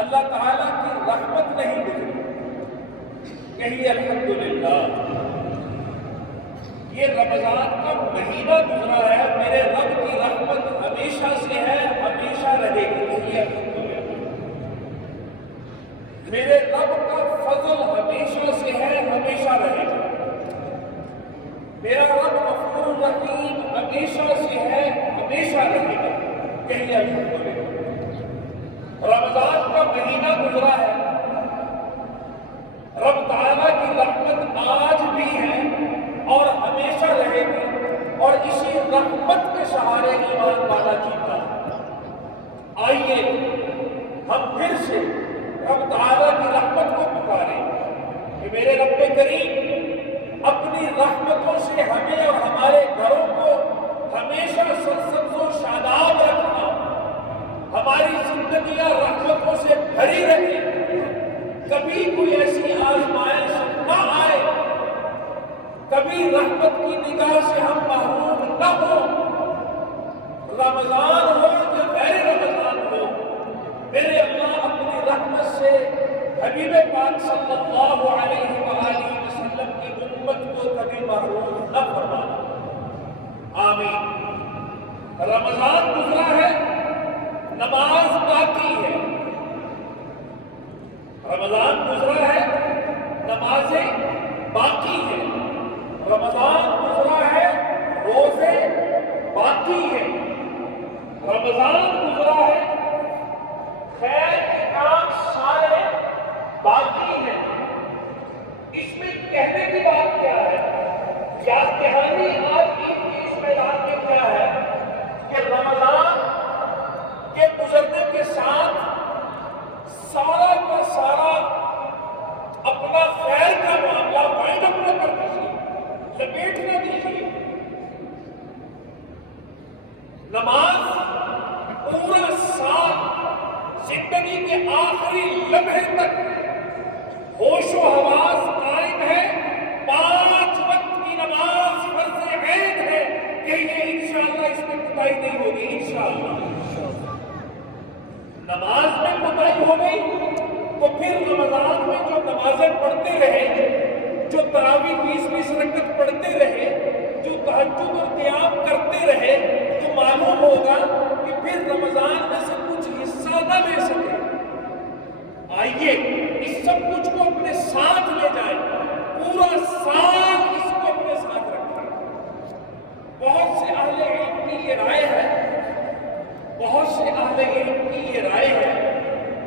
اللہ تعالیٰ کی رحمت نہیں گزری، کہیے الحمدللہ۔ یہ رمضان کا مہینہ گزرا ہے، میرے رب کی رحمت ہمیشہ سے ہے، ہمیشہ رہے گی، کہیے الحمدللہ۔ میرے رب کا فضل ہمیشہ سے ہے، ہمیشہ رہے گا۔ میرا رب غفور رحیم ہمیشہ سے ہے، ہمیشہ رہے گا، کہیے الحمدللہ۔ رمضان کا مہینہ گزرا ہے، رب تعالیٰ کی رحمت آج بھی ہے اور ہمیشہ رہے گی، اور اسی رحمت کے سہارے ایمان والا جیتا ہے۔ آئیے ہم پھر سے رب تعالیٰ کی رحمت کو پکاریں کہ میرے رب کریم اپنی رحمتوں سے ہمیں اور ہمارے گھروں کو ہمیشہ سرسبز و شاداب رکھنا، ہماری زندگیاں رحمتوں سے بھری رہی، کبھی کوئی ایسی آزمائش نہ آئے، کبھی رحمت کی نگاہ سے ہم محروم نہ ہوں۔ رمضان ہو یا غیر رمضان ہو، میرے اللہ اپنی رحمت سے حبیب پاک صلی اللہ علیہ وآلہ وسلم کی امت کو کبھی محروم نہ فرمانا، آمین۔ رمضان گزرا ہے، نماز باقی ہے۔ رمضان گزرا ہے، نمازیں باقی ہیں۔ رمضان گزرا ہے، روزے باقی ہیں۔ رمضان گزرا ہے، خیر کے کام سارے باقی ہیں۔ اس میں کہنے کی بات کیا ہے؟ یاد دہانی آج کی اس میدان میں کیا ہے کہ رمضان کے گزرنے کے ساتھ سارا کا سارا اپنا خیر کا معاملہ وائنڈ اپ نہ کر دیجیے، لپیٹ نہ دیجیے۔ نماز پورا سال، زندگی کے آخری لمحے تک ہوش و حواس قائم ہے، 5 وقت کی نماز فرض عین ہے، کہ یہ انشاءاللہ اس میں کوتاہی نہیں ہوگی، انشاءاللہ۔ نماز میں کوتاہی ہو گئی تو پھر رمضان میں جو نمازیں پڑھتے رہے، جو تراویح 20-20 رکعت پڑھتے رہے، جو تہجد اور قیام کرتے رہے، تو معلوم ہوگا کہ پھر رمضان میں سے کچھ حصہ نہ لے سکے۔ آئیے اس سب کچھ کو اپنے ساتھ لے جائیں، پورا سال اس کو اپنے ساتھ رکھیں۔ بہت سے اہل علم کی یہ رائے ہے، بہت سے اہل علم کی یہ رائے ہے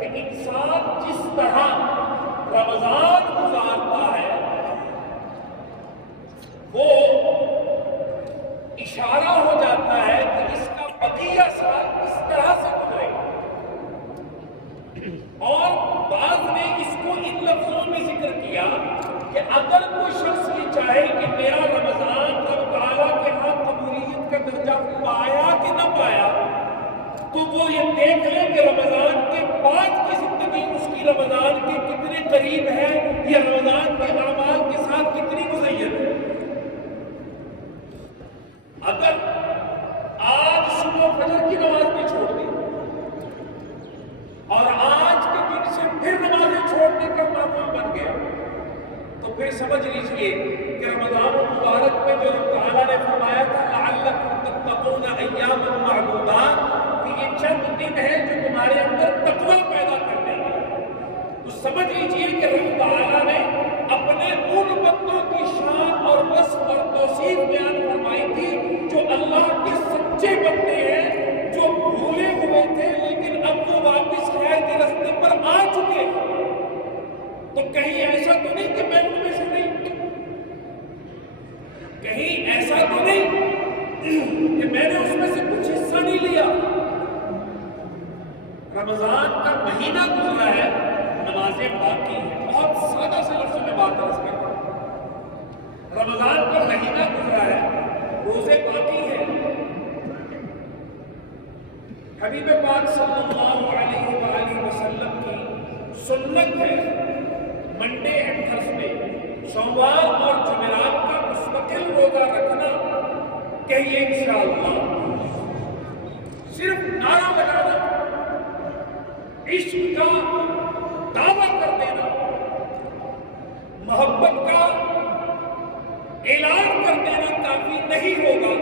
کہ انسان جس طرح رمضان گزارتا ہے وہ اشارہ ہو جاتا ہے کہ اس کا بقیہ سال اس طرح سے گزرے گا۔ اور بعض نے اس کو ان لفظوں میں ذکر کیا کہ اگر کوئی شخص یہ چاہے کہ میرا رمضان رب تعالیٰ کے ہاں قبولیت کا درجہ پایا کہ نہ پایا، تو وہ یہ دیکھ لے کہ رمضان کے بعد کی زندگی اس کی رمضان کے کتنے قریب ہے، یا رمضان کے اعمال کے ساتھ کتنی مزین ہے۔ اگر آج صبح فجر کی نماز بھی چھوڑ دی اور آج کے دن سے پھر نمازیں چھوڑنے کا معمول بن گیا، تو پھر سمجھ لیجئے کہ رمضان المبارک میں جو تعالیٰ نے فرمایا تھا لعلکم تتقون ایاما معدودات، کہ یہ چند دن ہے جو تمہارے اندر تقوی پیدا کر دیں گے، تو سمجھ لیجئے کہ رب تعالیٰ نے اپنے ان بندوں کی شان اور وصف اور توصیف بیان فرمائی تھی جو اللہ کے سچے بندے ہیں، جو بھولے ہوئے تھے لیکن اب وہ واپس خیر کے راستے پر آ چکے ہیں۔ تو کہیں ایسا تو نہیں کہ میں ان میں سے نہیں، کہیں ایسا تو نہیں کہ میں نے اس میں سے کچھ حصہ نہیں لیا۔ رمضان کا مہینہ گزرا ہے، نمازیں باقی ہیں۔ بہت سادہ سے لفظوں میں بات عرض کرتا ہوں، رمضان کا مہینہ گزرا ہے، روزے باقی ہیں۔ حبیب پاک صلی اللہ علیہ وآلہ وسلم کی سنت ہے منڈے اینڈ تھرسڈے، سوموار اور جمعرات کا مستقل روزہ رکھنا، کہیے انشاءاللہ۔ صرف نعرہ لگانا عشق کا دعویٰ کر دینا، محبت کا اعلان کر دینا کافی نہیں ہوگا،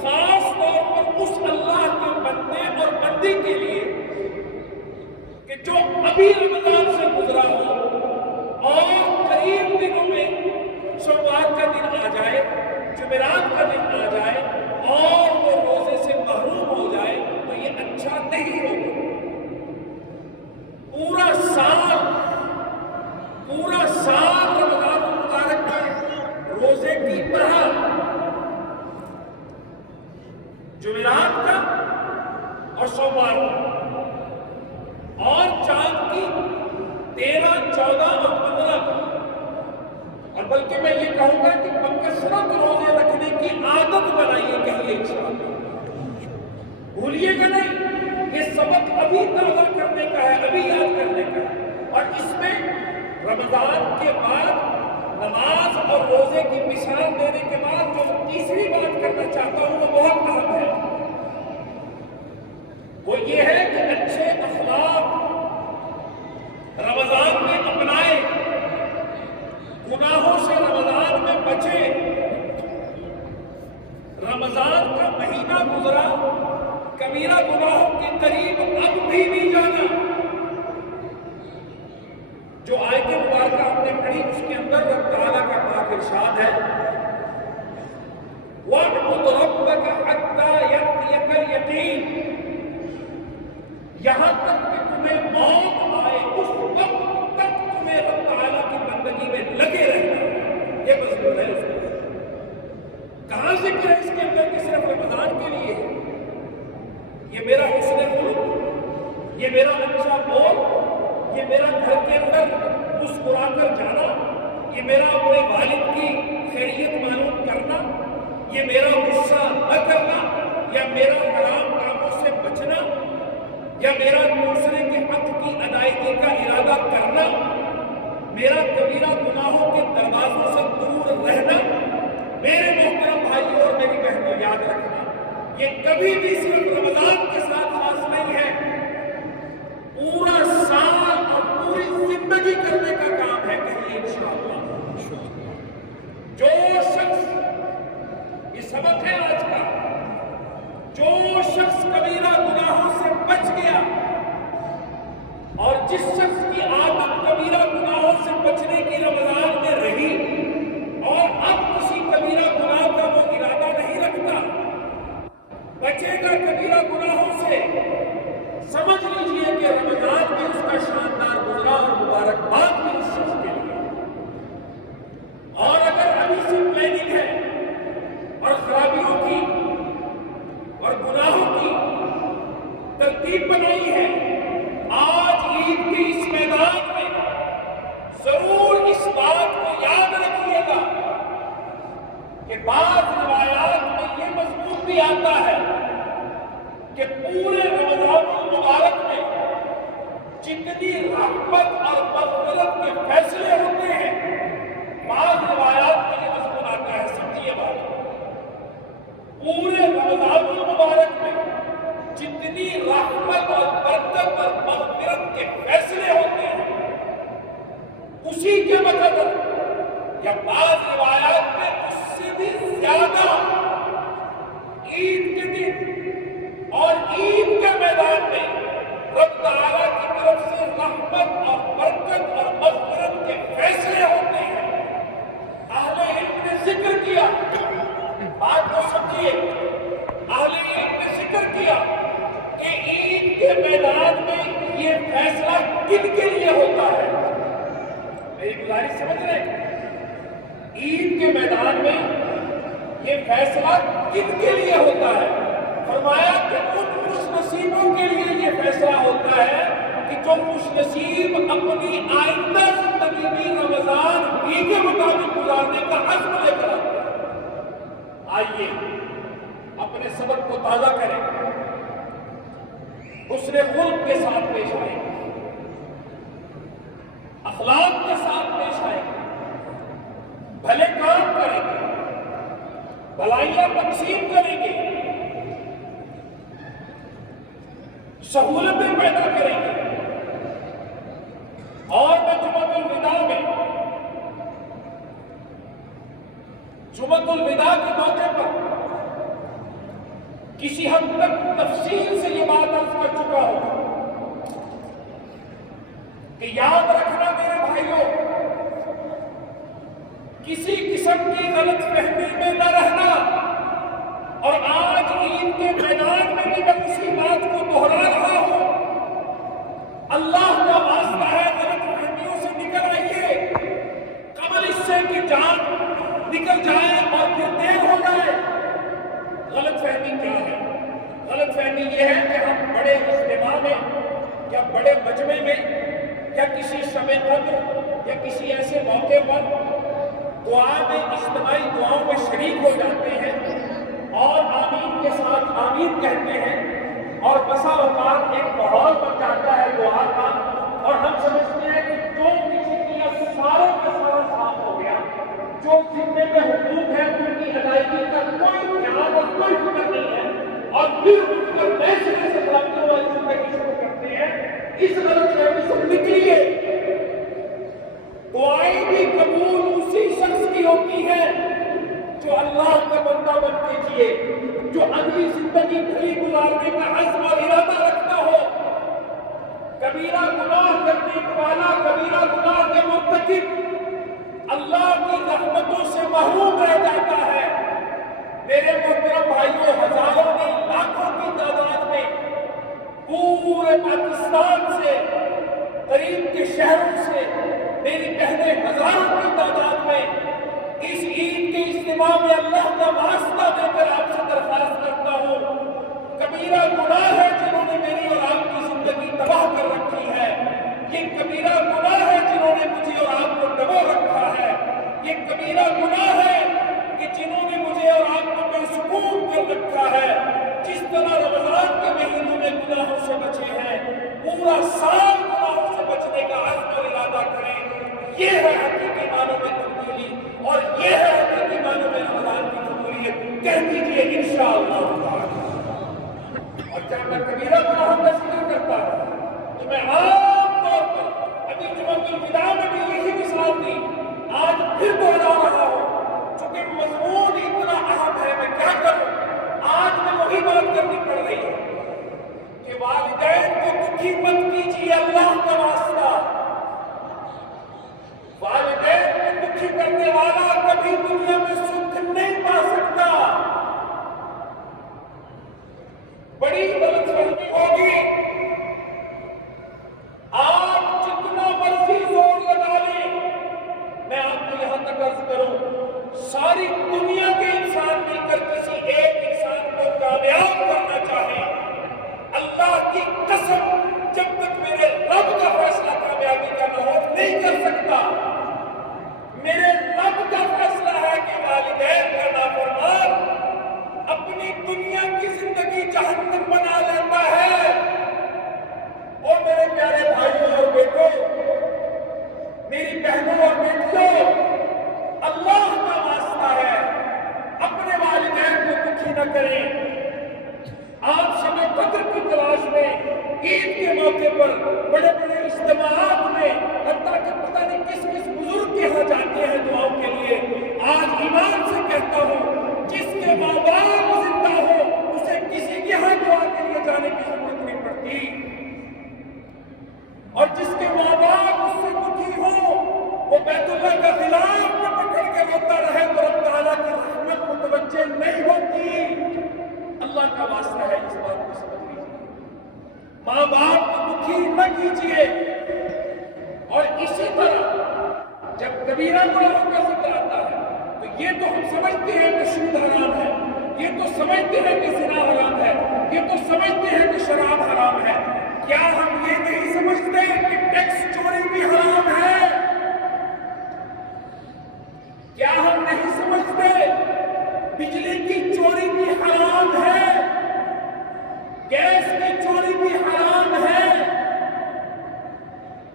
خاص طور پر اس اللہ کے بندے اور بندی کے لیے کہ جو ابھی رمضان سے گزرا ہو اور قریب دنوں میں سوموار کا دن آ جائے، جمعرات کا دن آ جائے اور وہ روزے سے محروم ہو جائے تو یہ اچھا نہیں ہوگا۔ پورا سال رمضان المبارک میں روزے کی طرح جمعرات کا اور سوموار کا اور چاند کی 13، 14 اور 15 کا، اور بلکہ میں یہ کہوں گا کہ بکثرت روزے رکھنے کی عادت بنائیے، کہیے انشاءاللہ، بھولیے گا نہیں، یہ سبق ابھی تازہ کرنے کا ہے، ابھی یاد کرنے کا ہے۔ اور اس میں رمضان کے بعد نماز اور روزے کی مثال دینے کے بعد جو تیسری بات کرنا چاہتا ہوں وہ بہت اہم ہے، وہ یہ ہے کہ اچھے اخلاق رمضان میں اپنائے، گناہوں سے رمضان میں بچے۔ رمضان کا مہینہ گزرا، کبیرہ گناہوں کے قریب اب بھی نہیں جانا۔ جو آیت مبارکہ ہم نے پڑھی اس کے اندر رب تعالیٰ کا پاک ارشاد ہے، وَاعْبُدْ رَبَّكَ حَتَّى يَأْتِيَكَ الْيَقِينُ، یہاں تک کہ تمہیں موت آئے اس وقت تک تمہیں رب تعالیٰ کی بندگی میں لگے رہنا۔ یہ مضمون ہے اس کا۔ کہاں ذکر ہے اس کے اندر کہ صرف رمضان کے لیے ہے؟ یہ میرا حسن خلق، یہ میرا اچھا بول، یہ میرا گھر کے اندر مسکرا کر جانا، یہ میرا اپنے والد کی خیریت معلوم کرنا، یہ میرا غصہ نہ کرنا، یا میرا حرام کاموں سے بچنا، یا میرا دوسرے کے حق کی ادائیگی کا ارادہ کرنا، میرا کبیرہ گناہوں کے دروازوں سے دور رہنا، میرے محترم بھائیوں اور میری بہنوں یاد رکھنا، یہ کبھی بھی صرف رمضان کے ساتھ خاص نہیں ہے، پورا سال اور پوری زندگی کرنے کا کام ہے، کہیے انشاءاللہ۔ جو شخص، یہ سبق ہے آج کا، جو شخص کبیرہ گناہوں سے بچ گیا اور جس شخص کی عادت کبیرہ گناہوں سے بچنے کی رمضان میں رہی اور اب کسی کبیرہ گناہ کا وہ ارادہ نہیں رکھتا، بچے گا کبیرہ گناہوں سے، سمجھ لیجئے کہ رمضان میں اس کا شاندار گزرا اور مبارکباد بھی اس شخص کے لیے۔ اور اگر ابھی سے پلاننگ ہے اور خرابیوں کی اور گناہوں کی ترتیب بنائی ہے، آج عید کے اس میدان میں ضرور اس بات کو یاد رکھیے گا کہ بعض روایات میں یہ مضمون بھی آتا ہے کہ پورے رمضان المبارک میں جتنی رحمت اور مغفرت کے فیصلے ہوتے ہیں، بعض روایات میں یہ مضمون آتا ہے، سمجھیے بات، پورے رمضان المبارک میں جتنی رحمت اور برکت اور مغفرت کے فیصلے ہوتے ہیں، اسی کے مقدر یا بعض روایات میں اس سے بھی زیادہ عید کے دن اور عید کے میدان میں رب تعالیٰ کی طرف سے رحمت اور برکت اور مغفرت کے فیصلے ہوتے ہیں۔ اہل علم نے ذکر کیا، بات کو سمجھیے، اہل علم نے ذکر کیا کہ عید کے میدان میں یہ فیصلہ کن کے لیے ہوتا ہے؟ میری گزارش سمجھ رہے ہیں؟ عید کے میدان میں یہ فیصلہ کن کے لیے ہوتا ہے؟ فرمایا کہ ان خوش نصیبوں کے لیے یہ فیصلہ ہوتا ہے کہ جو خوش نصیب اپنی آئندہ زندگی میں رمضان ہی کے مطابق گزارنے کا عزم لے کر آتے ہیں۔ آئیے اپنے سبق کو تازہ کریں، حسن خلق کے ساتھ پیش آئیں، اخلاق کے ساتھ پیش آئیں، بھلے کام کریں گے، بھلائیاں تقسیم کریں گے، سہولتیں پیدا کریں گے، الوداع کے موقع پر کسی حد تک تفصیل سے یہ بات عرض کر چکا ہوں کہ یاد رکھنا میرے بھائیوں، کسی قسم کی غلط فہمی میں نہ رہنا، اور آج عید کے میدان میں بھی میں اسی بات کو دہرا رہا ہوں، اللہ کا واسطہ ہے غلط فہمیوں سے نکل آئیے، قبل اس سے کہ جان نکل جائے اور پھر دیر ہو جائے۔ غلط فہمی کیا ہے؟ غلط فہمی یہ ہے کہ ہم بڑے اجتماع میں یا بڑے مجمع میں یا کسی شب قدر یا کسی ایسے موقع پر دعا میں، اجتماعی دعاؤں میں شریک ہو جاتے ہیں اور آمین کے ساتھ آمین کہتے ہیں، اور بسا اوقات ایک ماحول بن جاتا ہے دعا کا، اور ہم سمجھتے ہیں کہ جو کسی کیا ساروں کا سارا صاف ہو گیا، جو جتنے میں حقوق ہے ان کی ادائیگی کا کوئی خیال اور کوئی فکر نہیں ہے، اور پھر اٹھ کر نئے سرے سے غلطیوں والی زندگی شروع کرتے ہیں۔ اس غلط فہمی سے نکلیے۔ دعائیں بھی قبول اسی شخص کی ہوتی ہے جو اللہ کا بندہ بن کے جیے، جو اگلی زندگی بھلی گزارنے کا عزم اور ارادہ رکھتا ہو۔ کبیرہ گناہ کرنے والا، کبیرہ گناہ کے مرتکب اللہ کی رحمتوں سے محروم رہ جاتا ہے۔ میرے محترم بھائیوں، ہزاروں نہیں لاکھوں کی تعداد میں پورے پاکستان سے، قریب کے شہروں سے میری بہنیں ہزاروں کی تعداد میں اس عید کے اجتماع میں اللہ کا واسطہ دے کر آپ سے درخواست کرتا ہوں، کبیرہ گناہ ہے جنہوں نے میری اور آپ کی زندگی تباہ کر رکھی ہے، یہ کبیرہ گناہ ہے جنہوں نے مجھے اور آپ کو دبا رکھا ہے، یہ کبیرہ گناہ ہے کہ جنہوں نے مجھے اور آپ کو بے سکون کر رکھا ہے۔ جس طرح رمضان کے مہینوں میں گناہوں سے بچے ہیں، پورا سال گناہوں سے بچنے کا عزم اور ارادہ کریں۔ یہ ہے حقیقی معنوں میں تبدیلی، اور یہ ہے حقیقی معنوں میں رمضان کی قبولیت۔ کہہ دیجیے انشاءاللہ تعالی۔ اور جب میں کبیرہ گناہوں کا ذکر کرتا ہوں تو میں عام طور پر ابھی جمعۃ الوداع میں بھی یہی مثال دی، آج پھر دوہرا رہا ہوں، چونکہ مضمون اتنا اہم ہے، میں کیا کروں، آج میں وہی بات کرنی پڑ رہی ہے کہ والدین کو دکھی مت کیجیے، اللہ کا واسطہ۔ والدین کو دکھی کرنے والا کبھی دنیا میں سکھ نہیں پا سکتا۔ بڑی غلط فہمی ہوگی، آپ جتنا مرضی زور لگا لیں، میں آپ کو یہاں تک عرض کروں، ساری دنیا کے انسان مل کر کسی ایک انسان کو کامیاب کرنا چاہیں، اللہ کی قسم جب تک میرے رب کا فیصلہ کامیابی کا نہ ہو نہیں کر سکتا۔ میرے رب کا فیصلہ ہے کہ والدین کا نافرمان اپنی دنیا کی زندگی جہنم بنا لیتا ہے۔ اور میرے پیارے بھائیوں اور بیٹوں، میری بہنوں اور بیٹیوں، اللہ کا واسطہ ہے اپنے والدین کو دکھی نہ کریں۔ آپ شب قدر کی تلاش میں عید کے موقع پر بڑے بڑے اجتماعات میں، حتیٰ کہ پتہ نہیں کس کس بزرگ کے یہاں جاتے ہیں دعاؤں کے لیے۔ آج ایمان سے کہتا ہوں، جس کے ماں باپ زندہ ہو اسے کسی کے یہاں دعا کے لیے جانے کی ضرورت نہیں پڑتی، اور جس کے ماں باپ اس سے دکھی ہو وہ بیت اللہ کا غلاف میں پکڑ کے روتا رہے تو رب تعالیٰ کی رحمت متوجہ نہیں ہوتی۔ اللہ کا واسطہ ہے، اس بات کو سمجھ لیجیے، ماں باپ کو دکھی نہ کیجیے۔ اور اسی طرح جب کبیرہ گناہوں کا ذکر آتا ہے تو یہ تو ہم سمجھتے ہیں کہ سود حرام ہے، یہ تو سمجھتے ہیں کہ زنا حرام ہے، یہ تو سمجھتے ہیں کہ شراب حرام ہے۔ کیا ہم یہ نہیں سمجھتے کہ ٹیکس چوری بھی حرام ہے؟ کیا ہم نہیں سمجھتے بجلی کی چوری بھی حرام ہے، گیس کی چوری بھی حرام ہے،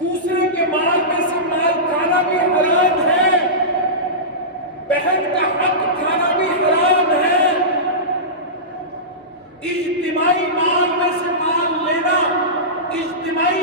دوسرے کے مال میں سے مال کھانا بھی حرام ہے، بہن کا حق کھانا بھی حرام ہے، اجتماعی مال میں سے مال لینا، اجتماعی